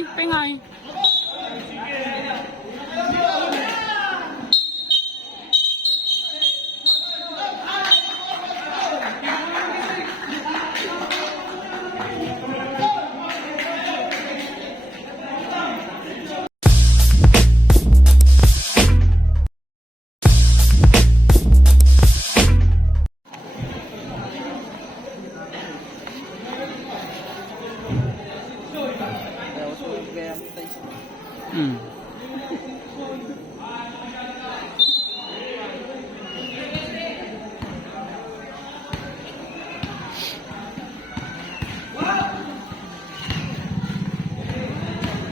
May pingay.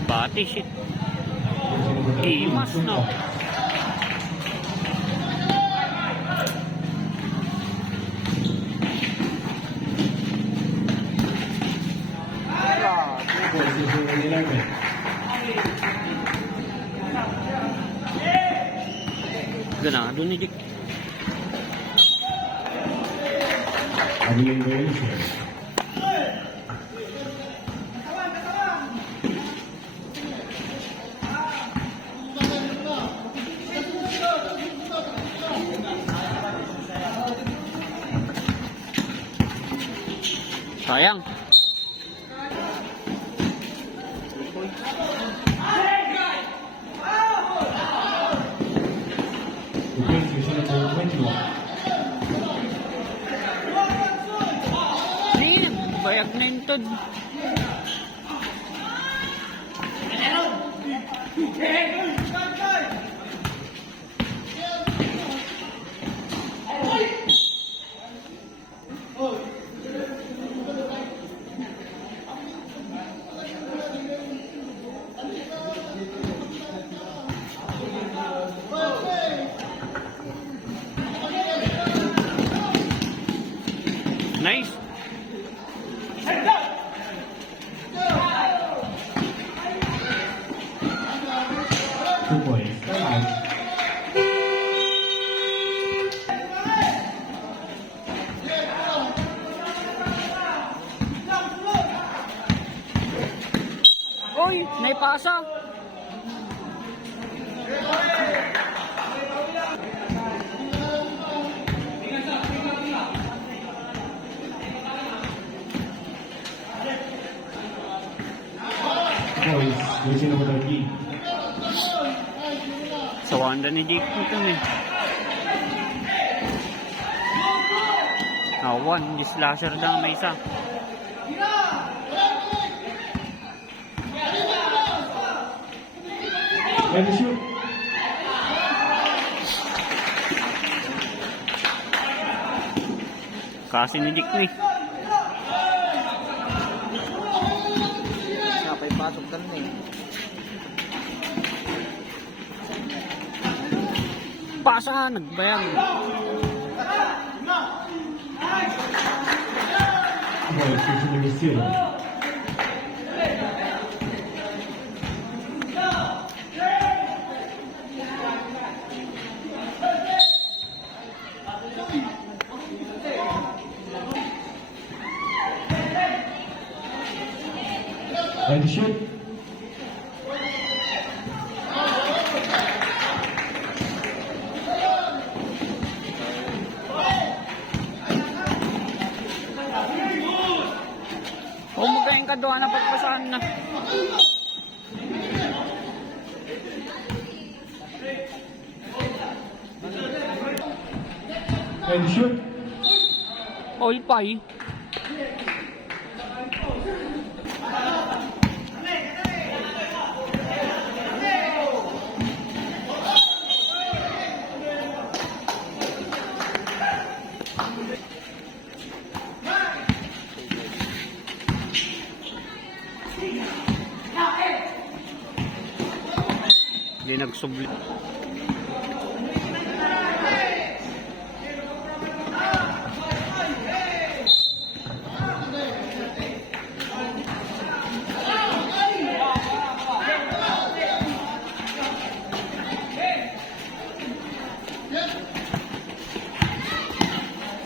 Bati shit. Imas no. Ganado ni Dick. Sayang. Ini banyak nentod. Nice. 2 points. Oy, naipasa. Boys, jersey number 13. Sa wanda ni Jake ito eh. One, di slasher lang may isa. Ready to shoot. Kasi ni Dick eh. Sapay pasok ka na eh. Pasa, nagbayag. Boys, jersey number 0. Ready to shoot. Humagayin ka doon na pagpasahan na. Ready to shoot. All pie. Hindi nagsubli.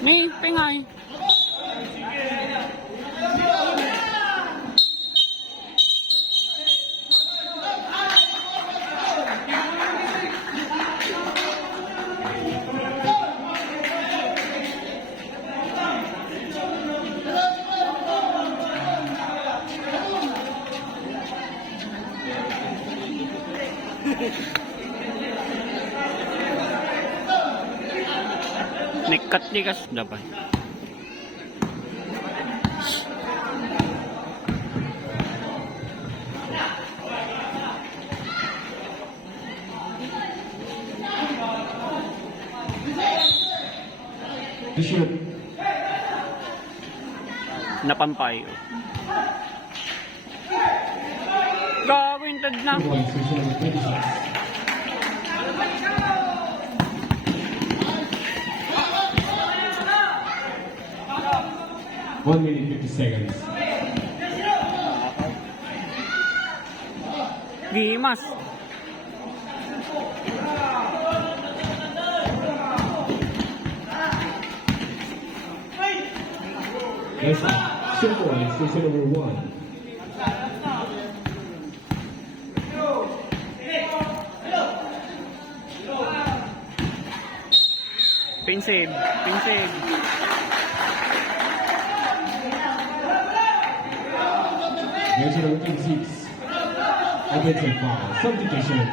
May pingay. Nekat di kas dapat. To shoot. Napampayo. Gawin tad na. 2 points, position number 26. One minute 50 seconds. Gimas. Yes, 2 points, position number 1. Pinsave. Pinsave. Position number 26. Offensive foul. Substitution.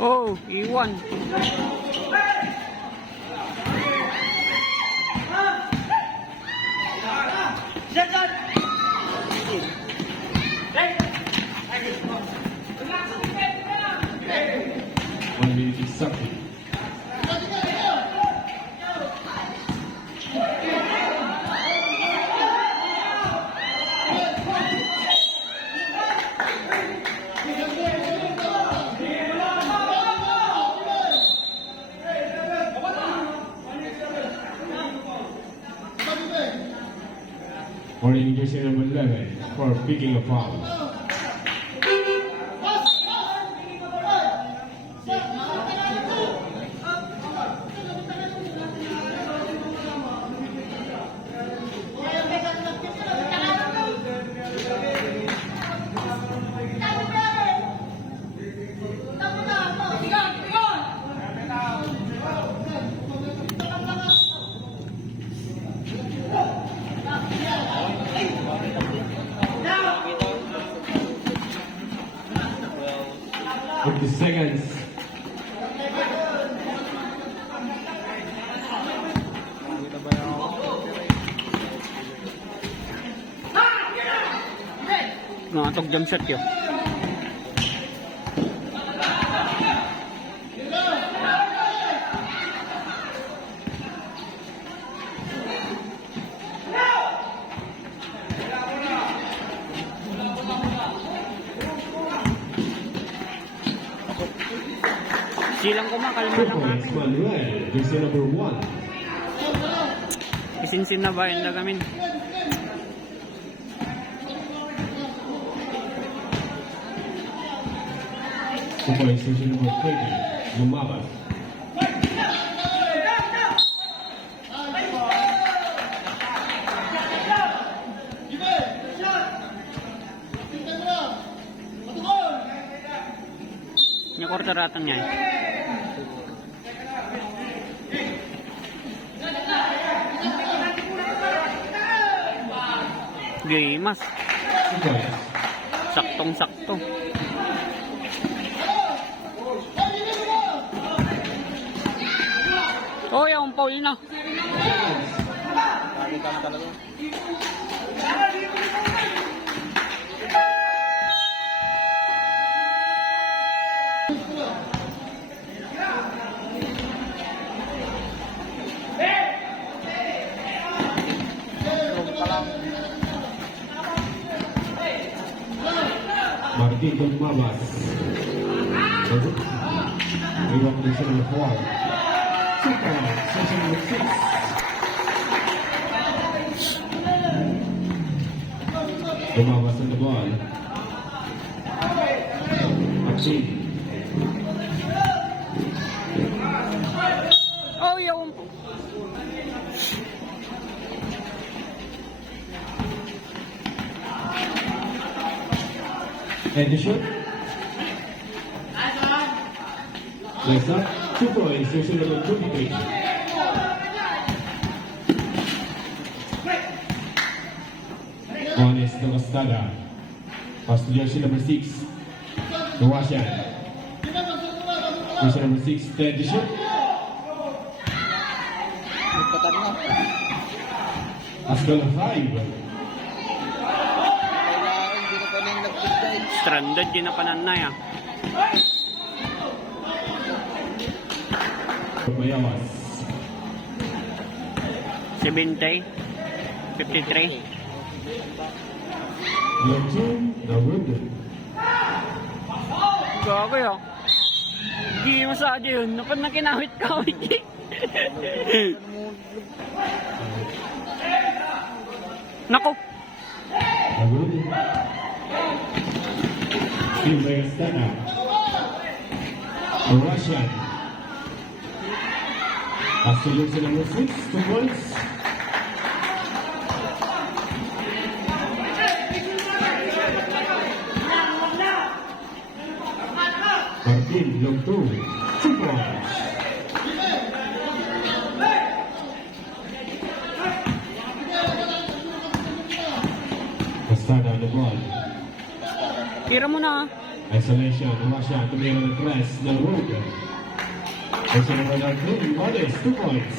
Oh, iwan. One minute is something. Holding jersey number 11 for picking a foul. With the seconds. Nakatog jump shot yun. Silang kumakalma 2 lang. points, Manuel, jersey number 1. Isinsin na ba yung dagamin? Two points, jersey number 20. Lumabas. Yung kortaratan niya eh. Gimas. 2 points. Saktong-sakto. Oh, yung foul na. Martito Lumabas. Iwan jersey number 4. 2 points, jersey number 6. Lumabas on the ball. Action. Oh, yung... And the shoot. Nice up. 2 points, jersey number 23. One is the Castada. Pass to jersey number 6. The Washan. Jersey number 6, 10 to shoot. Nagpatan na. Pass to 5. Kailangan, hindi na pa nang nag-push Stranded din na pananay ah. Bayawas. 70. 53. Number 2, the Wood. Gago yun. Hindi mo sa yun. Napad na kinawit-kawit eh. Naku. The Wood. Steve Reyestana. The Russian. Pass to jersey number 6, 2 points. Martin, long 2, 2 points. Castada on the ball. Tira mo na. Isolation, Russia to be able to press the road. Also number 3, Modest, 2 points.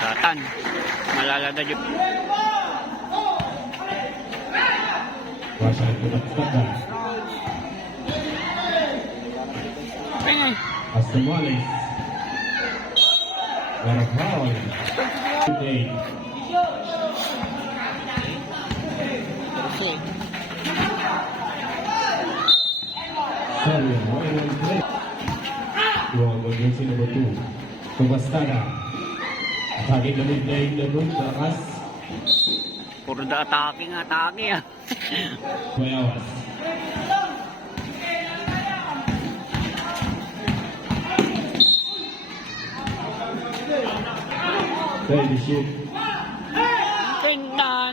Tatan. Malalagad yun. Russia to Castada. Ay, Astomales. Got a foul. Today. Kasi, Sorry, 1-1 play. Wrong on jersey number 2. To Castada. Attacking the mid-lane, the room, the As. puro da attacking ah. Bayawas. Play the shoot. Tingnan.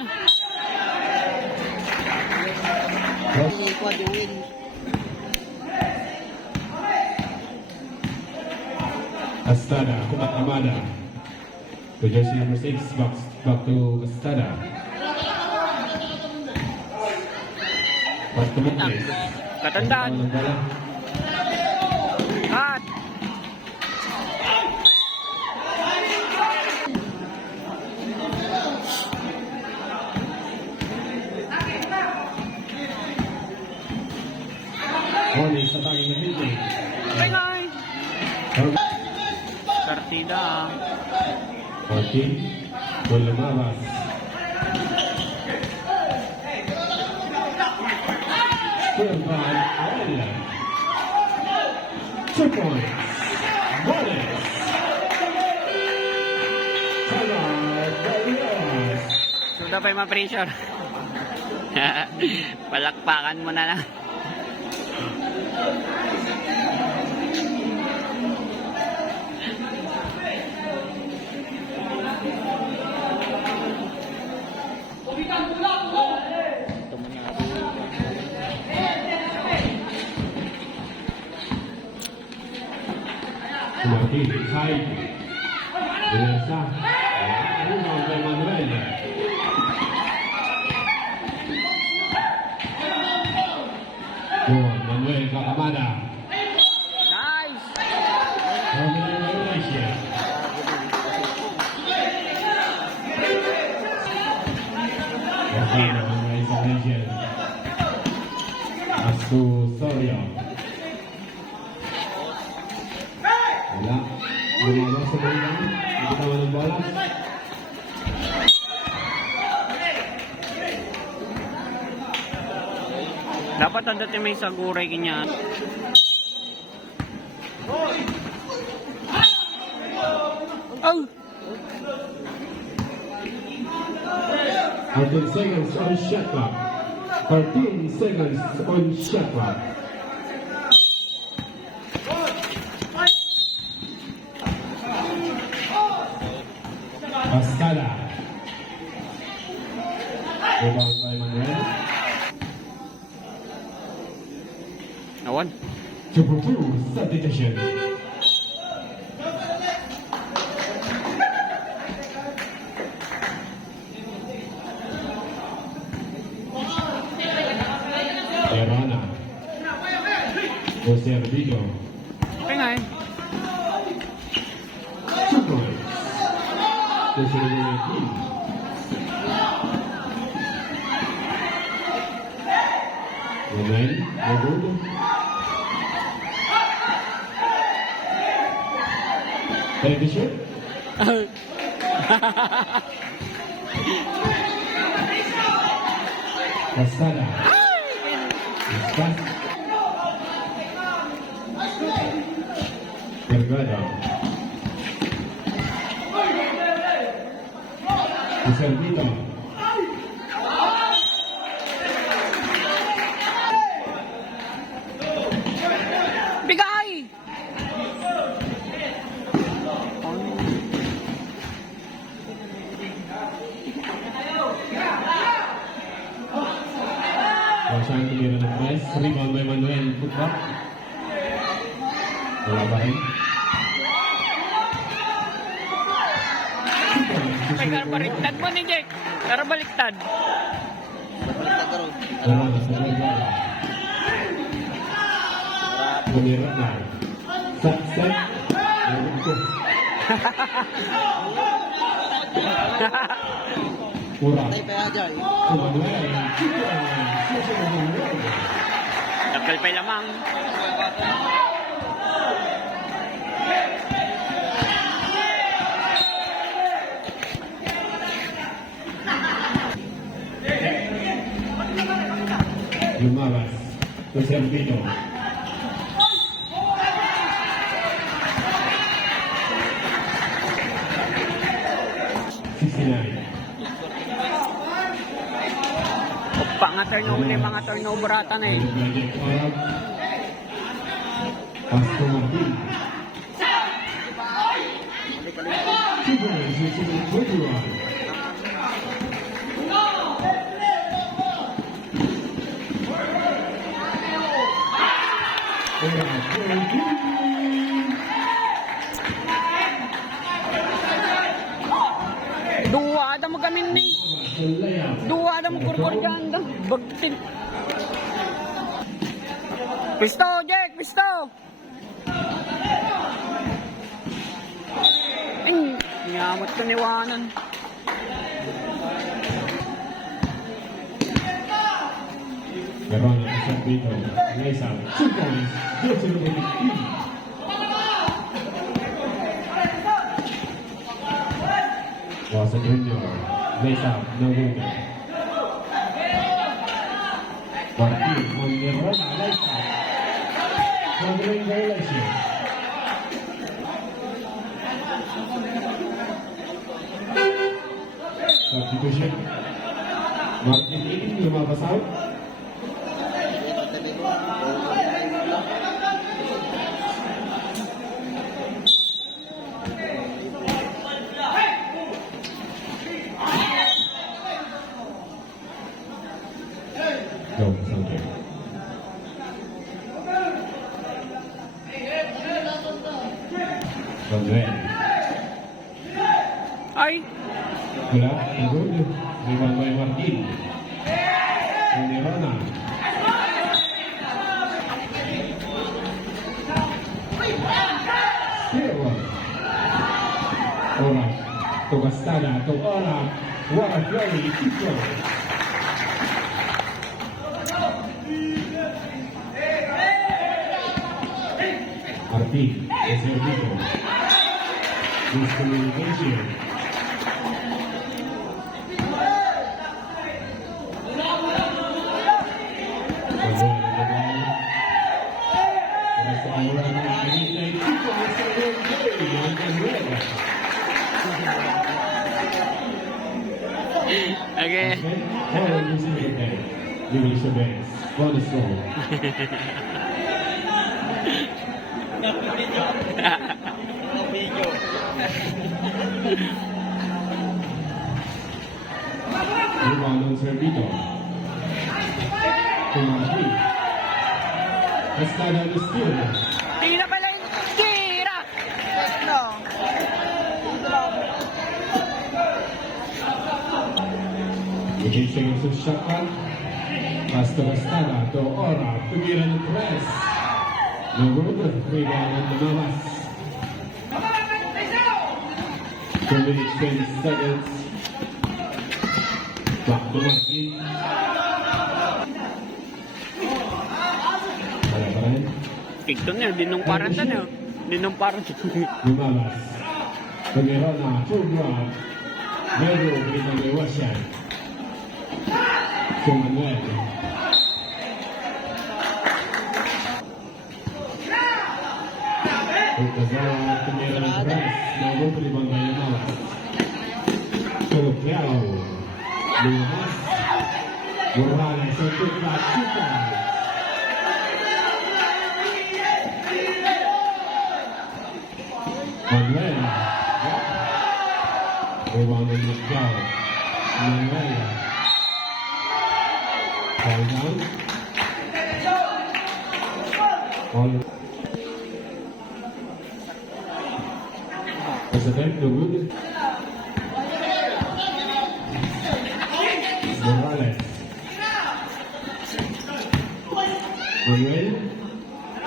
hindi ko doing. Castada, Kumat Amada. To jersey number 6, back to Castada. Back to Muknes. Katandaan. Ang bola. Cut. One is attacking the mid-lane. Tingay. Partida ah. Martin, gol lumabas. Still by Well. 2 points. Wallace. Talar Bayawas. Suda pa yung ma-pressure. Palakpakan mo na lang. Ito mo na. Martin, side. Bilansa. Rebound by Manuel. Yun, Manuel Kakamada. Nice. Terminal violation. Martin on the isolation. As to Soria. Wala. Lumabas sa balikan. Hindi naman ang bola. Dapat ang dati may saguray ganyan. Oh! 13 seconds on shot clock. 13 seconds on shot clock. Pascala. Rebound by Manuel. Awan. 2-2 substitution. Erana. Jose Arvido. Okay nga eh. 2 points. Jose Arvido. Manuel. Magudo. Television. Pascala. Discuss. Delgado. Servito. Bigay! Siya ang tumira ng press. Rebound by Manuel. Put back. Wala ba rin? May karabaliktad mo ni Jack. Karabaliktad. Nagkaroon. Wala na sa Delgado. Tumira na. Set. Meron ko. Kurang. Tay pa aja. Manuel. Susunod ng Manuel. Tagal pa lamang. Lumabas. Jose Arvido. Mga turnover ata na eh. Pasto Martin. Dua ada mo gamin ni. Dua ada mo kurkur dyan. Bagtin. Pisto, Jack! Pisto! Ay, nyamot ko niwanan. Meron ang isang dito. Mesa. 2 points. Jose Arvido. Wasa Junior. Mesa. Naguga. Martin. On the run. Mesa. Covering violation. Substitution. Martin in. Lumabas out. Go, something. Manuel. Ay, Wala, good. Rebound by Martin. Sonirona. Still one. Ora, to Castana, to Ora. What a play, keep going. Martin, Jose Arvido. Miscommunication. okay. Bonus goal. servido. Tumarki. Estrada the steal. Tira pala yung tira! No. Ujitse yung sushakal. Basta Estrada to Ora. Tumira ng press. Nagod. Rebound ng lumabas. 2 minutes 20 seconds. Clock to Martin. Wala pa rin. Tigto na, dinungparan ta na. Dinungparan ta. Lumabas. Tumira na. Full drop. Medyo pinitang iwasyan. Si Manuel. Utazawa tumira ng press. Nagod rebound na lumabas. Tokyo. Lumabas. Morales sa tuta. Chupa. Manuel. Rebound ng Macau. Manuel. Fall down. Fall. President, no good. Morales. Manuel.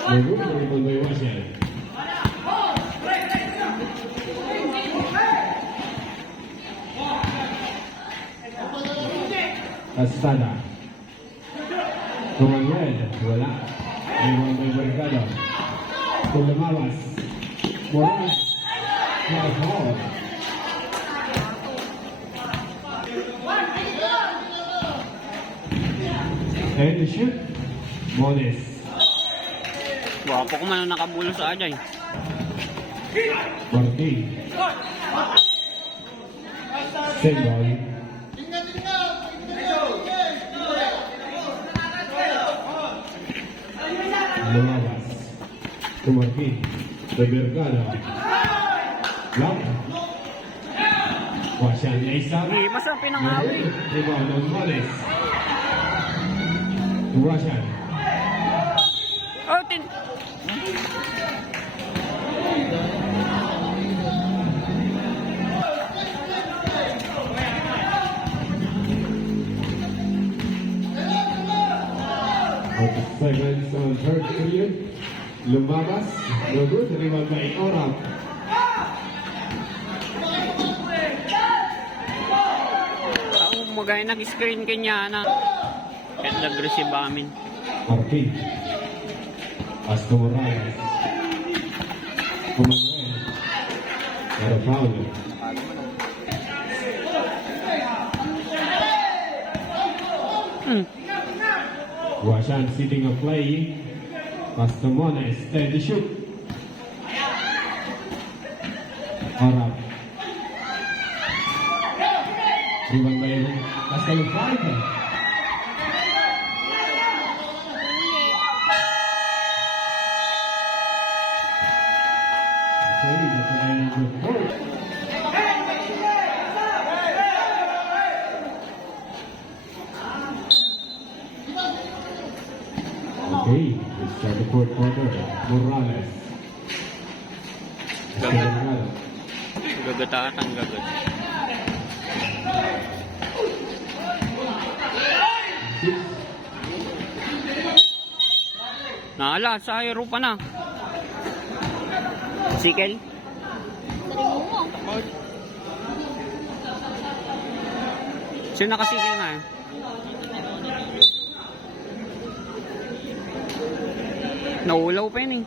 No good. Rebound by Washington. Estrada. Manuel, wala. Rebound by Mercado. Lumabas. Morales. Foul. And the shoot. Mones. Wapo ko man ang nakabulo sa Ajay. Martin. Sendoy. Lumabas. To Martin. De Mercado. Lock. Wasyan niya isa. Mas ang pinangawi. Rebound ng Mones. Wasyan. Oh, Seconds on third period. Lumabas. No good. Rebound by Orab. Magay nag-screen kanya na. Kahit nag-receive amin. Martin. Pasto Morales. Manuel. Pero foul. Washan sitting a play. Pasto Mones. Steady shoot. Orab. Rebound by Pasto Morales. Okay, let's start the fourth quarter. Morales. Gagataan ang gagat. Naala, sa hero pa na. Sikel? Sino nakasikil nga? Naulaw pa yun eh.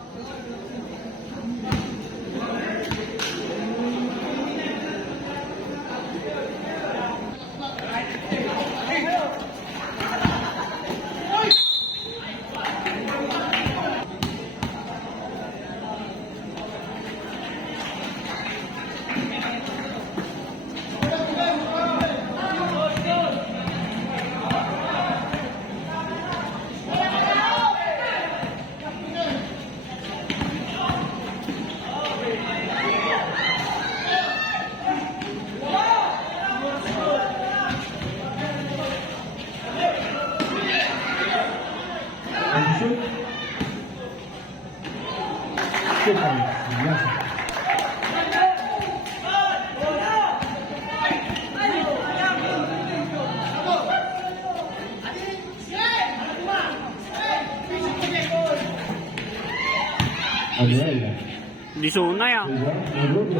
Manuel. Di sunay ah. Naruto.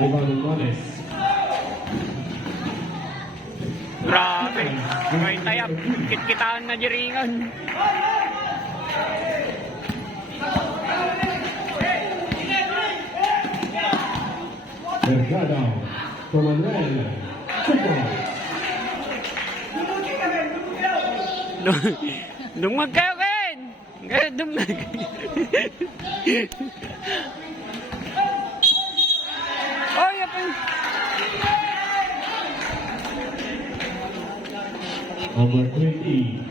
Rebound ng Mones. Grabe. May tayap. Kit-kitaan na jiringan. Mercado. To Manuel. Football. Dumag kayo, Ken! Ken, dumag. Oh, yapin. Number 20.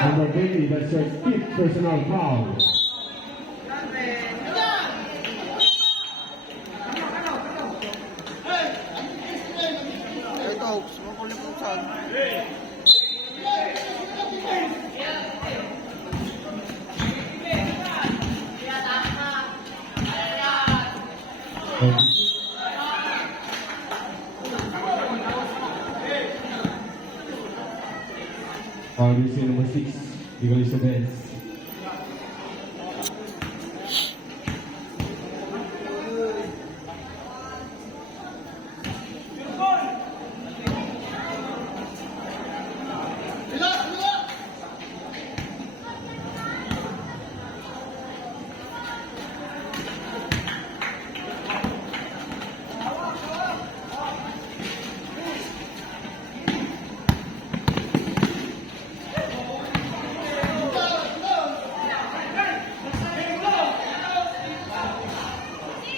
Number 20, that's your fifth personal foul. Ito, Hopes. Makulit mo saan. Foul is number 6. Eagle is the best.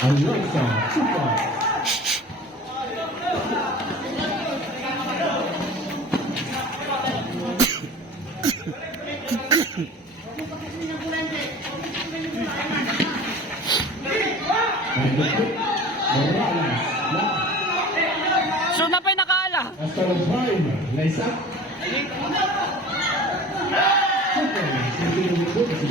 Alexa, super. And the kick, Morales. So, napay nakaala. Hasta los five. Laisa. Super. Sentido de Bursi.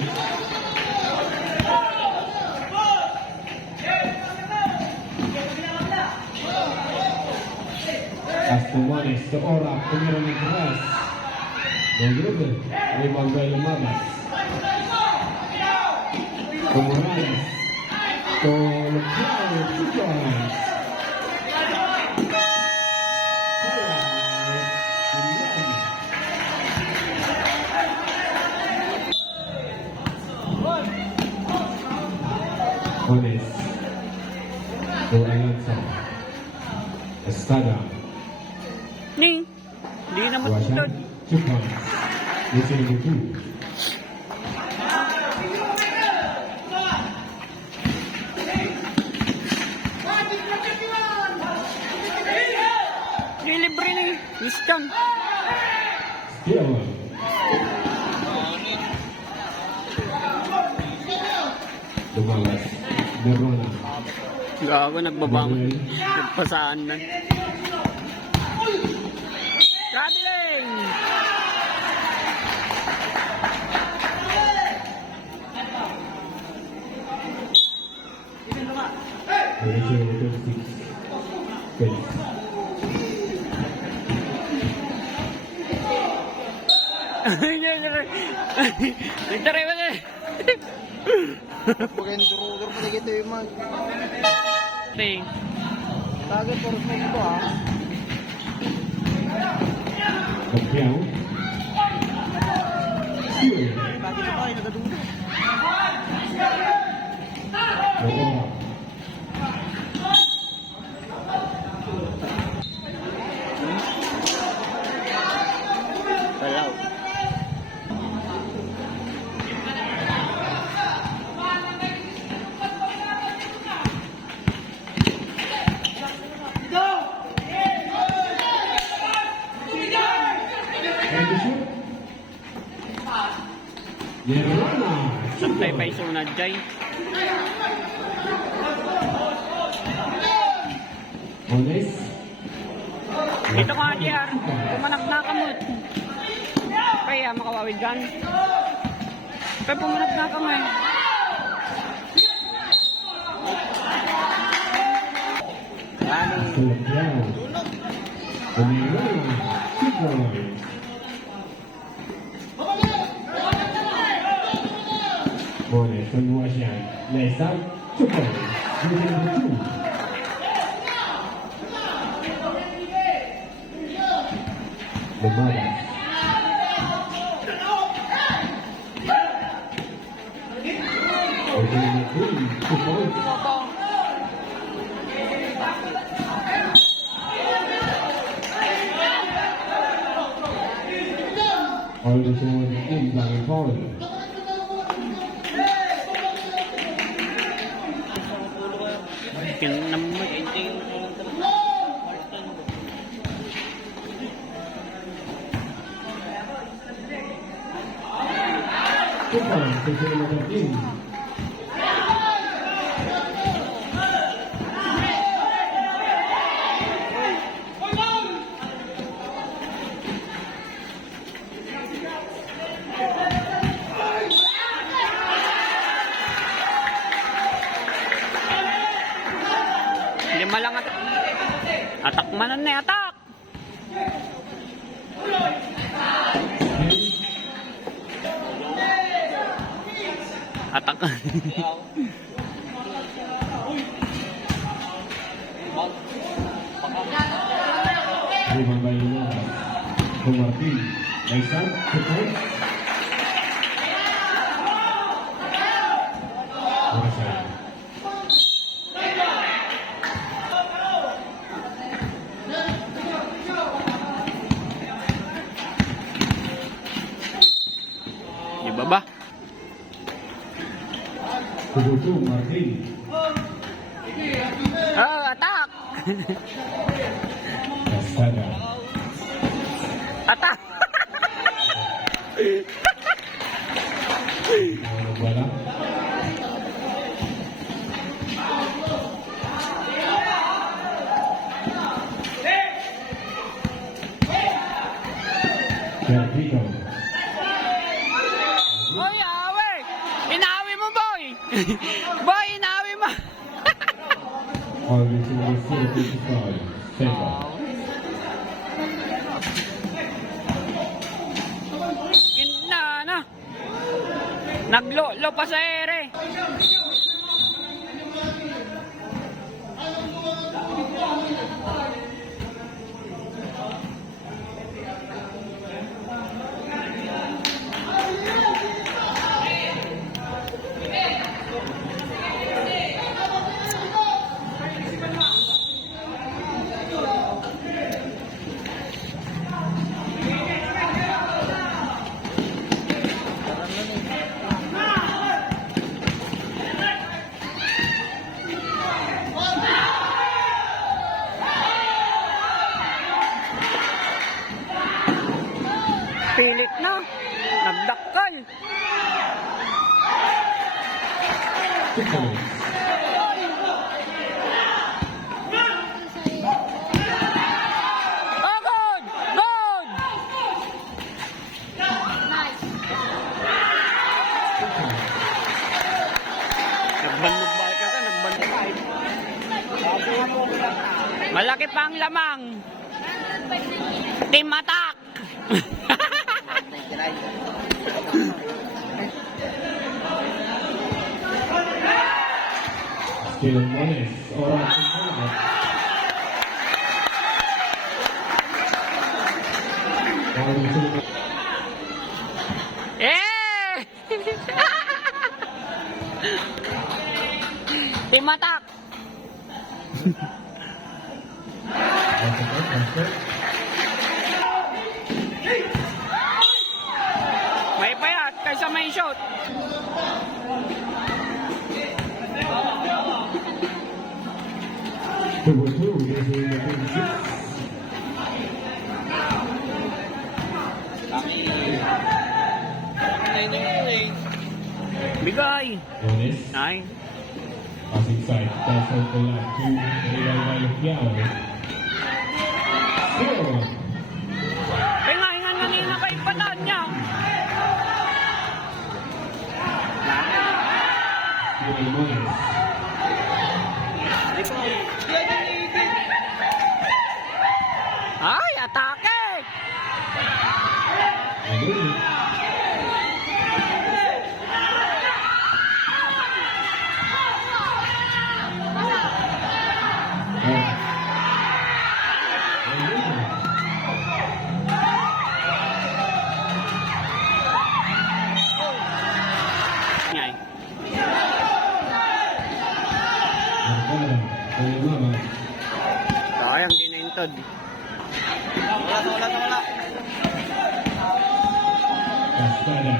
Astumanes, seorang penyerang yang keras. Menggrupe, rebound dari Mamas. Morales. To Leclerc, Super. Ones. To Alonso. Estada. Ning. Di na matutod. Wasan. 2 points. This is number 2. Nilibre ni. Wisdom. Still one. Lumalas. Merona. Gago, nagbabangon. Nagpasaan na. Traveling! Position number 26. Space. Nagtaray mo na eh. Pagkain duro-duro pa ito yung mag. Ting. Tagay po rin ito ha. Pagkiyaw. Steal. Lagi na tayo nagadulo. Merona. Salaw. And the shoot. Merona. Supply pa isunad jay. Ones. Dito ka JR. Pumanak na kamot. Kaya makawawid gan. Kaya pumanak na kamay. Pagkiyaw. Merona. 2 points. Mones from Washington. Nice out. Super. Unit number 2. Lumada. Unit number 3. 2 points. All the zone in Black Hall. Good point to zone number 13. Lima lang atak. Atak manan na atak. Atak. Rebound by Lumada. From Martin. Nice out. 2 points. Other side. Di ba? Tubutu Martin. Oh, atak. Casada. Atak. Bola. Sergio. Boy, awe. Inawi mo, boy. Boy, inawi mo. Always in the city to foul. Second. Na. Naglolo pa sa ere. Pilit na. Nagdakkel. Two points. Oh, good! Good! Nagbanubay ka. Nagbanubay. Malaki pa ang lamang. Team attack! Still Mones. Oras in Mones. Always in the Eh! Team attack! May payat kaysa may shot. Tubutu using the 26. Bigay. Mones. Ay. Pass inside. Pass out the left to Real Yao. Zero. Pingahingan kanina kay pataan niya. Still Mones. Ay, atake! Again. method. Wala. Castada.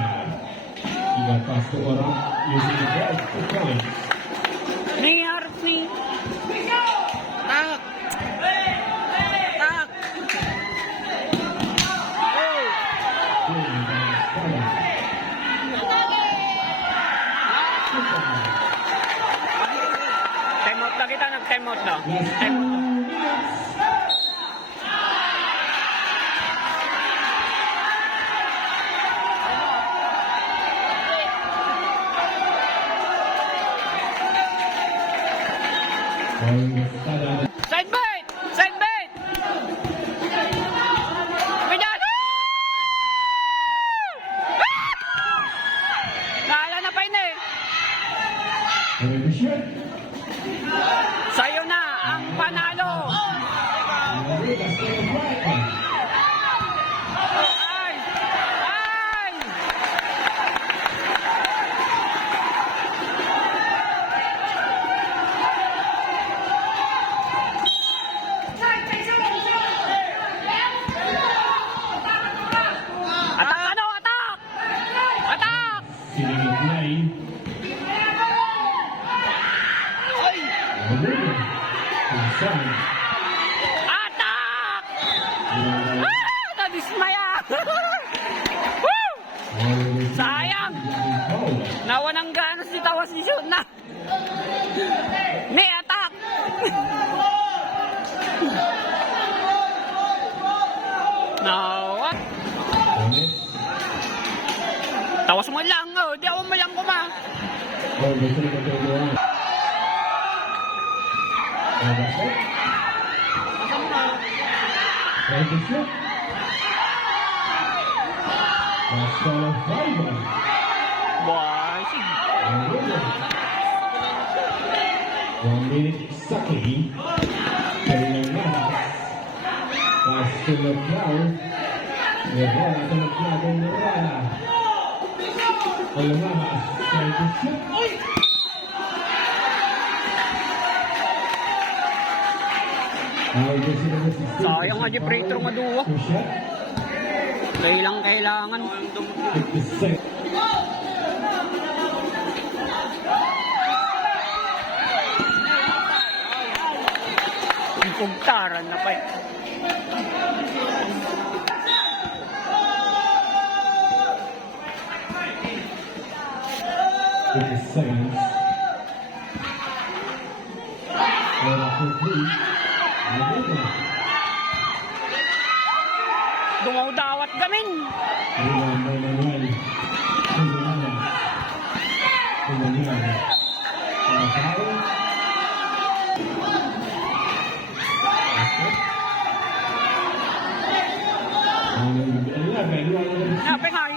He got past to Orak using the ball to point. Ni harap ni. Tak! Tak! Oh! Good by Castada. Time out na kita, nag-time out na. Last 2 minutes. Castada. Side bait! Side bait! Cuidado! Naala na pa yun eh. Revision. Sa'yo na ang panalo. Ay! Ay! Atak ano? Atak! Atak! Sinigay. Pinsan. Atak! Nadismaya! Woo! Sayang! Nawa ng ganos si tawas ni shoot na. Ni atak! Nawa. Tawas mo lang, oh. Di ako malang kuma. Boy, sige. 1 minute Saki. Kailangan Pasto Laglaw. Nagwala sa Laglaw ng Nirala. Kailangan side to shoot. Sayang nga di free throw nga duwa. Kailangan. 50 Pugtaran na pa eh. seconds. Dungaw dawat gamin. Napengay.